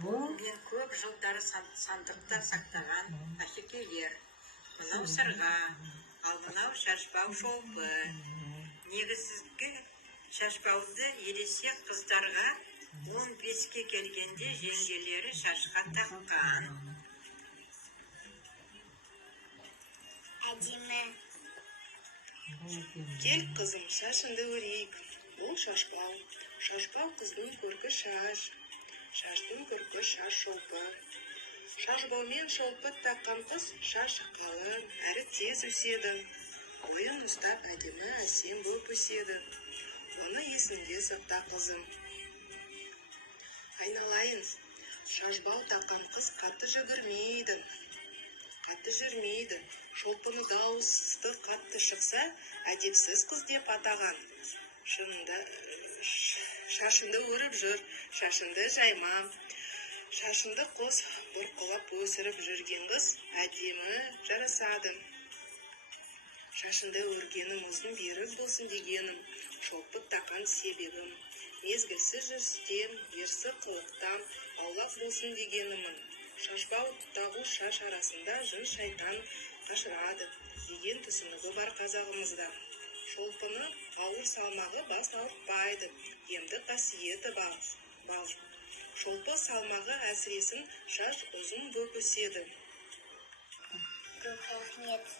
Бұл мен көп жылдары сандықта сақтаған әшекейлер. Мынау сырға, ал мынау шашбау шолпы. Негізгі шашбауды ересек қыздарға 15-ке келгенде жеңгелері шашқа таққан. Әдемі. Кел қызым, шашынды өрейік. Бұл шашбау. Шашбау қыздың көркі шаш. Шаштың көркі шаш шолпы. Шашбаумен шолпы таққан қыз шаш қалың, әрі тез өседі. Бойын ұстап әдемі әсем боп өседі. Оны есінде сақта қызым. Айналайын, шашбау таққан қыз қатты жүгірмейді. Қатты жүрмейді. Шолпыны дауысты қатты шықса, әдепсіз қыз деп атаған. Шынында шашынды өріп жүр, шашынды жаймам. Шашынды қос бұрқылап өсіріп жүрген қыз әдемі жарасады. Шашынды өргенім ұзын берік болсын дегенім, шолпы таққан себебім. Мезгілсіз жүрістен, ерсі қылықтан аулақ болсын дегенімін. Шашбау тағу шаш арасында жын шайтан қашырады деген түсінігі бар қазағымызда. Шолпыны ауыр салмағы бас ауыртпайды, емді қасиеті бар. Шолпы салмағы әсіресін шаш ұзын боп өседі. Рахмет.